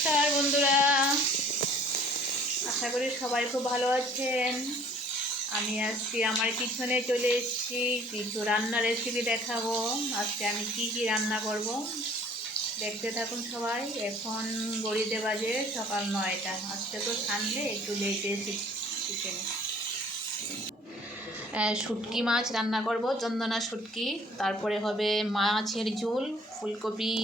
নমস্কার বন্ধুরা, আশা করি সবাই খুব ভালো আছেন। আমি আজকে আমার কিচেনে চলে এসেছি, কিছু রান্নার রেসিপি দেখাবো। আজকে আমি কি কি রান্না করব দেখতে থাকুন সবাই। এখন ঘড়িতে বাজে সকাল 9টা। আজকে তো সানডে, একটু লেটে এসেছি কিচেনে। শুটকি মাছ রান্না করব, চন্দনা শুটকি। তারপরে হবে মাছের ঝোল, ফুলকপি,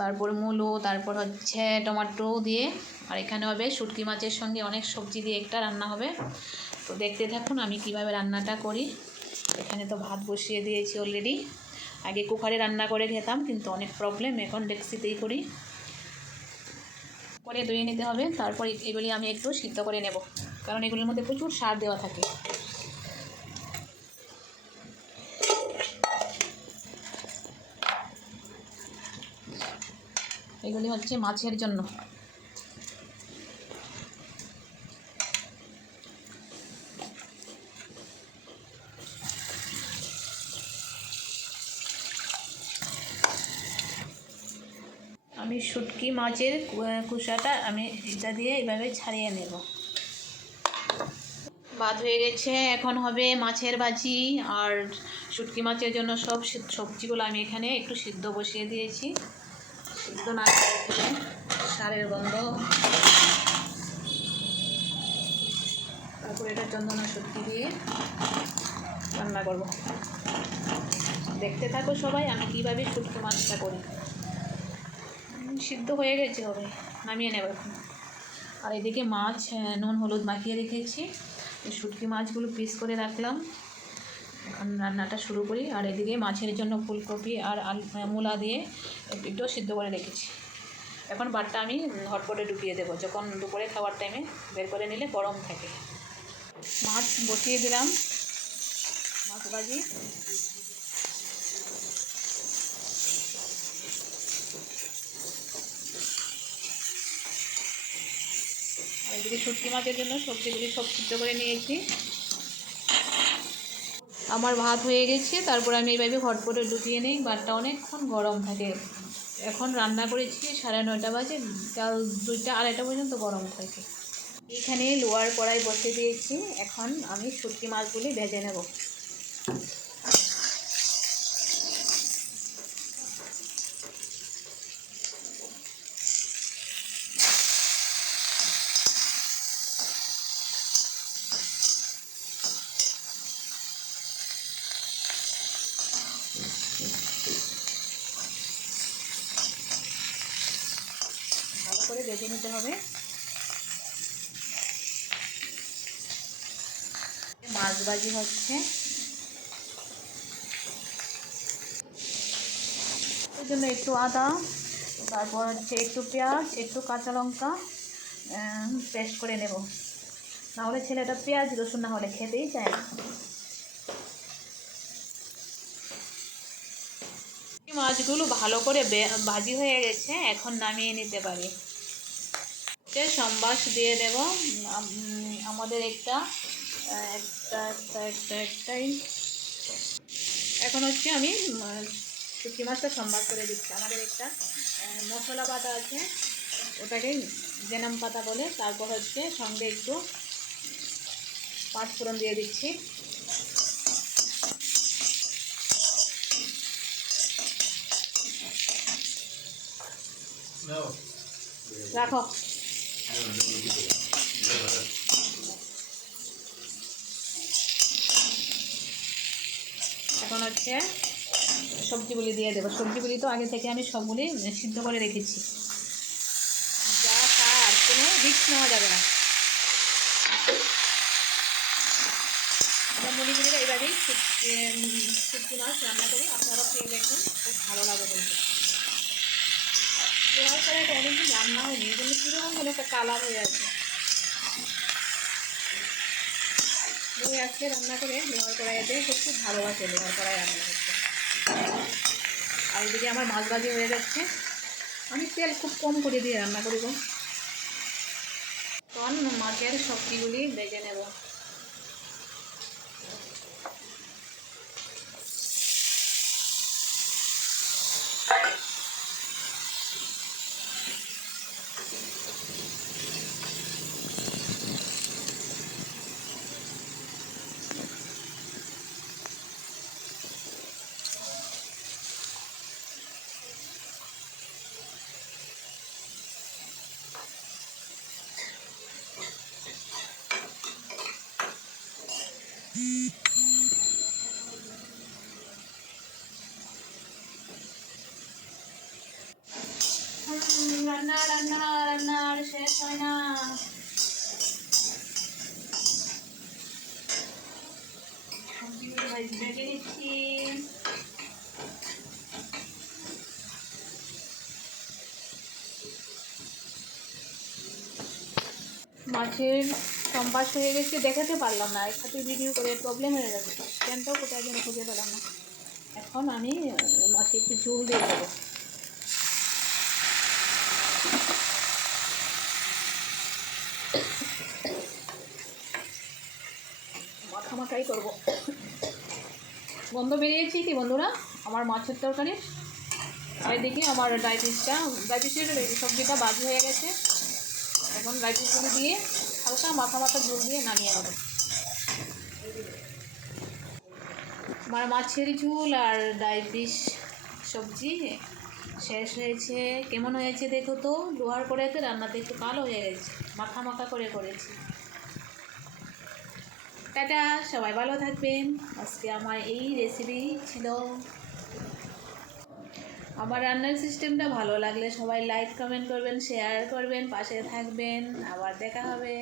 তারপর মূলো, তারপর হচ্ছে টমেটো দিয়ে। আর এখানে হবে শুটকি মাছের সঙ্গে অনেক সবজি দিয়ে একটা রান্না হবে। তো দেখতে থাকুন আমি কিভাবে রান্নাটা করি। এখানে তো ভাত বসিয়ে দিয়েছি অলরেডি। আগে কুকারে রান্না করে খেতাম, কিন্তু অনেক প্রবলেম, এখন ডেক্সিতেই করি। করে ধুয়ে নিতে হবে, তারপর এগুলি আমি একটু সিদ্ধ করে নেব, কারণ এগুলির মধ্যে প্রচুর সার দেওয়া থাকে। এগুলি হচ্ছে মাছের জন্য। আমি শুটকি মাছের কুসাটা আমি এটা দিয়ে এভাবে ছাড়িয়ে নেব। ভাত হয়ে গেছে, এখন হবে মাছের ভাজি। আর শুটকি মাছের জন্য সব সবজিগুলো আমি এখানে একটু সিদ্ধ বসিয়ে দিয়েছি। সিদ্ধ না করে সারের গন্ধ। তারপরে এটা চন্দনা শুটকি দিয়ে রান্না করব। দেখতে থাকো সবাই আমি কীভাবে শুটকি মাছটা করি। সিদ্ধ হয়ে গেছে, হবে নামিয়ে নেব এখন। আর এদিকে মাছ নুন হলুদ মাখিয়ে রেখেছি। শুটকি মাছগুলো পিস করে রাখলাম, এখন রান্নাটা শুরু করি। আর এদিকে মাছের জন্য ফুলকপি আর মূলা দিয়ে একটু সিদ্ধ করে রেখেছি। এখন ভাতটা আমি হটপটে ঢুকিয়ে দেবো, যখন দুপুরে খাওয়ার টাইমে বের করে নিলে গরম থাকে। মাছ বসিয়ে দিলাম, মাছ ভাজি। আর এদিকে শুটকি মাছের জন্য সবজিগুলি সব সিদ্ধ করে নিয়েছি। আমার ভাত হয়ে গেছে, তারপর আমি এইভাবে হটপটে ঢুকিয়ে নিই। ভাতটা অনেকক্ষণ গরম থাকে। এখন রান্না করেছি 9:30 বাজে, কাল 2টা 2:30 পর্যন্ত গরম থাকে। এখানে লোহার কড়াই বসে দিয়েছি, এখন আমি শুটকি মাছগুলি ভেজে নেব। ভালো করে ভেজে নিতে হবে। মাছ ভাজি হচ্ছে, এর জন্য একটু আদা, তারপর হচ্ছে একটু পেঁয়াজ, একটু কাঁচা লঙ্কা পেস্ট করে নেব। নাহলে ছেলেটা পেঁয়াজ রসুন না হলে খেতেই চায় না। মাছগুলো ভালো করে ভাজি হয়ে গেছে, এখন নামিয়ে নিতে পারি। সম্বাস দিয়ে দেব। আমাদের একটাই এখন হচ্ছে আমি শুটকি মাছটা সম্বাস করে দিচ্ছি। আমাদের একটা মশলা পাতা আছে, ওটাকে জেনাম পাতা বলে। তারপর হচ্ছে সঙ্গে একটু পাঁচফোড়ন দিয়ে দিচ্ছি। রাখো। এখন হচ্ছে সবজিগুলি দিয়ে দেবো। সবজিগুলি তো আগে থেকে আমি সবগুলি সিদ্ধ করে রেখেছি। যা আর কোনো রিস্ক নেওয়া যাবে না। আমরা মুড়িগুলিরা এবারেই শুটকি মাছ রান্না করি, আপনারা খেয়ে দেখুন, খুব ভালো লাগে বলতে। লোহার কড়াইটা অনেকদিন রান্না হয়নি, এই জন্য কীরকম কোনো একটা কালার হয়ে আছে। বই আজকে রান্না করে লোহার কড়াইতে খুব ভালোবাসে লোহার কড়াই রান্না করতে। আর এদিকে আমার মাছ ভাজি হয়ে যাচ্ছে। আমি তেল খুব কম করে দিয়ে রান্না করি গো। তখন মাছের সবজিগুলি ভেজে নেব। রান্না রান্না রান্না আর শেষ হয় না। সবজিগুলো ভেজে নিচ্ছি। মাছের সম্বাস হয়ে গেছে, দেখাতে পারলাম না, একসাথে ভিডিও করে প্রবলেম হয়ে গেছে, স্ট্যান্ডটাও কোথায় যেন খুঁজে পেলাম না। এখন আমি মাছে একটু ঝোল দিয়ে দেবো। মাখামাখাই করবো। গন্ধ বেরিয়েছে কি বন্ধুরা আমার মাছের তরকারি? আর এদিকে আমার ডাইপিসের সবজিটা বাজি হয়ে গেছে। এখন ডাইপিসগুলো দিয়ে হালকা মাখা ঝোল দিয়ে নামিয়ে নেবো। আমার মাছের ঝোল আর ডাইপিস সবজি শেষ হয়েছে। কেমন হয়েছে দেখো তো। লোহার কড়াইতে রান্নাতে একটু কালো হয়ে গেছে, মাখা করে করেছি। টাটা, সবাই ভালো থাকবেন। আজকে আমার এই রেসিপি ছিল। আমার রান্নার সিস্টেমটা ভালো লাগলে সবাই লাইক কমেন্ট করবেন, শেয়ার করবেন, পাশে থাকবেন। আবার দেখা হবে।